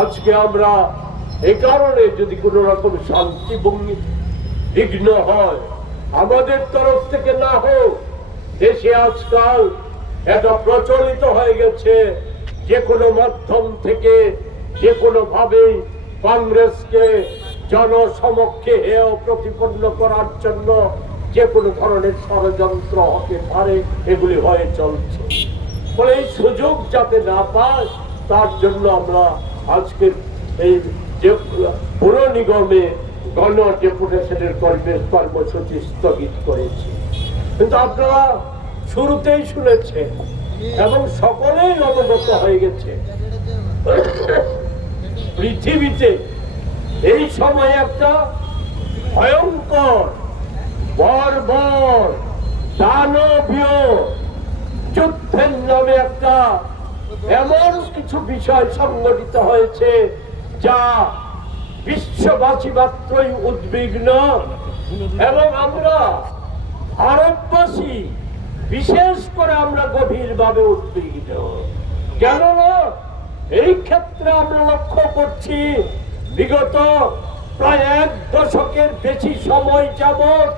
আজকে আমরা এই কারণে যদি কোন রকম শান্তি বিঘ্ন হয় আমাদের তরফ থেকে না হোক, দেশে আজকাল এটা প্রচলিত হয়ে গেছে যে কোনো মাধ্যম থেকে যে কোনো ভাবে কংগ্রেসকে জনসমক্ষে হেয় প্রতিপন্ন করার জন্য যে কোনো ধরনের ষড়যন্ত্র হতে পারে, এগুলি হয়ে চলছে। ফলে এই সুযোগ যাতে না পায় তার জন্য আমরা আজকের এই যে পুর নিগমে গণ ডেপুটেশনের কর্মসূচি স্থগিত করেছি। কিন্তু আপনারা শুরুতেই শুনেছেন এবং সকলেই অবগত হয়ে গেছে, পৃথিবীতে এই সময় একটা ভয়ঙ্কর বর্বর দানবীয় যুদ্ধের নামে একটা এমন কিছু বিষয় সংঘটিত হয়েছে যা বিশ্ববাসী মাত্রই উদ্বিগ্ন, এবং আমরা ভারতবাসী বিশেষ করে আমরা গভীরভাবে উদ্বিগ্ন। কেননা এই ক্ষেত্রে আমরা লক্ষ্য করছি বিগত প্রায় 1 দশকের বেশি সময় যাবৎ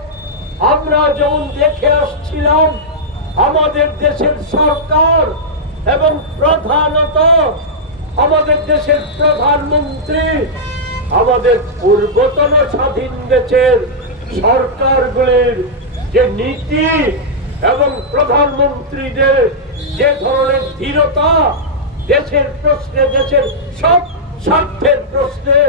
আমরা যেমন দেখে আসছিলাম আমাদের দেশের সরকার এবং প্রধানত আমাদের দেশের প্রধানমন্ত্রী আমাদের পূর্বতন স্বাধীন দেশের সরকারগুলির যে নীতি এবং প্রধানমন্ত্রীদের যে ধরনের দৃঢ়তা দেশের প্রশ্নে, দেশের সব স্বার্থের প্রশ্নে